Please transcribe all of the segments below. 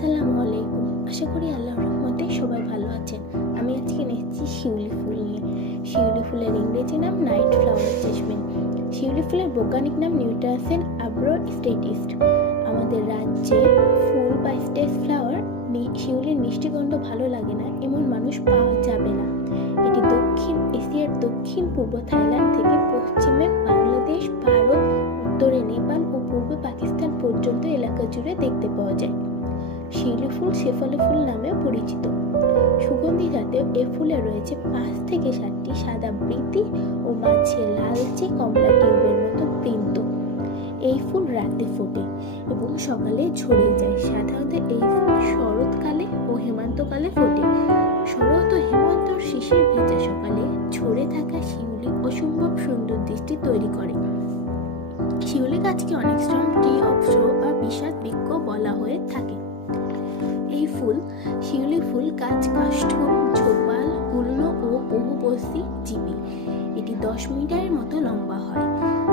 আসসালামু আলাইকুম। আশা করি আল্লাহর রহমতে সবাই ভালো আছেন। আমি আজকে এসেছি শিউলি ফুল নিয়ে। শিউলি ফুলের ইংরেজি নাম নাইট ফ্লাওয়ার জেসমিন। শিউলি ফুলের বৈজ্ঞানিক নাম নিউটাসেন আব্রো স্টেটিস্ট। আমাদের রাজ্যে ফুল বা স্টেজ ফ্লাওয়ার শিউলির মিষ্টি গন্ধ ভালো লাগে না এমন মানুষ পাওয়া যাবে না। এটি দক্ষিণ এশিয়ার দক্ষিণ পূর্ব থাইল্যান্ড থেকে পশ্চিমে বাংলাদেশ, ভারত, উত্তরে নেপাল ও পূর্বে পাকিস্তান পর্যন্ত এলাকা জুড়ে দেখতে পাওয়া যায়। শিউলি ফুল শেফালি ফুল নামেও পরিচিত। সুগন্ধি জাতীয় এ ফুলে রয়েছে 5 থেকে 7টি সাদা বৃতি ও মাঝে লালচে কমলা টিউবের মতো বৃন্ত। এই ফুল রাতে ফোটে এবং সকালে ঝরে যায়। সাধারণত এই ফুল শরৎকালে ও হেমন্তকালে ফোটে। শরৎ ও হেমন্তর শিশির ভেজা সকালে ঝরে থাকা শিউলি অসম্ভব সুন্দর দৃষ্টি তৈরি করে। শিউলি গাছকে অনেক স্ট্রং ট্রি অফ শো বা বিষাদ বৃক্ষ বলা হয়ে থাকে। এই ফুল শিউলি ফুল গাছ কাষ্ঠল, ঝোপাল, গুল্ম ও বহুবর্ষী জীবী। এটি 10 মিটারের মতো লম্বা হয়।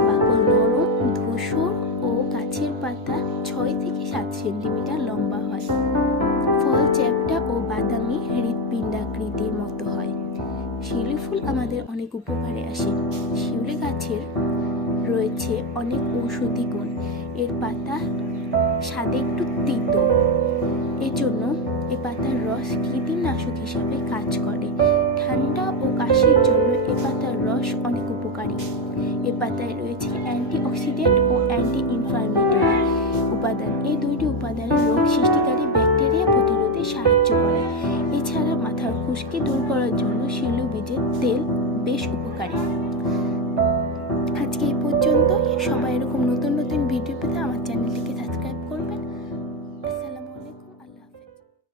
বাকল নরম, ধূসর ও গাছের পাতা 6 থেকে 7 সেন্টিমিটার লম্বা হয়। ফল চ্যাপ্টা ও বাদামি হৃৎপিণ্ডাকৃতির মতো হয়। শিউলি ফুল আমাদের অনেক উপকারে আসে। শিউলি গাছের রয়েছে অনেক ঔষধি গুণ। এর পাতা স্বাদে একটু তিতো, এজন্য এ পাতার রস কৃমিনাশক হিসাবে কাজ করে। ঠান্ডা ও কাশির জন্য এ পাতার রস অনেক উপকারী। এ পাতায় রয়েছে অ্যান্টিঅক্সিডেন্ট ও অ্যান্টি ইনফ্লামেটরি উপাদান। এই দুইটি উপাদান রোগ সৃষ্টিকারী ব্যাকটেরিয়া প্রতিরোধে সাহায্য করে। এছাড়া মাথার খুশকি দূর করার জন্য শিউলি বীজের তেল বেশ উপকারী। আজকে এই পর্যন্ত। সবাই এরকম নতুন নতুন ভিডিও পেতে আমার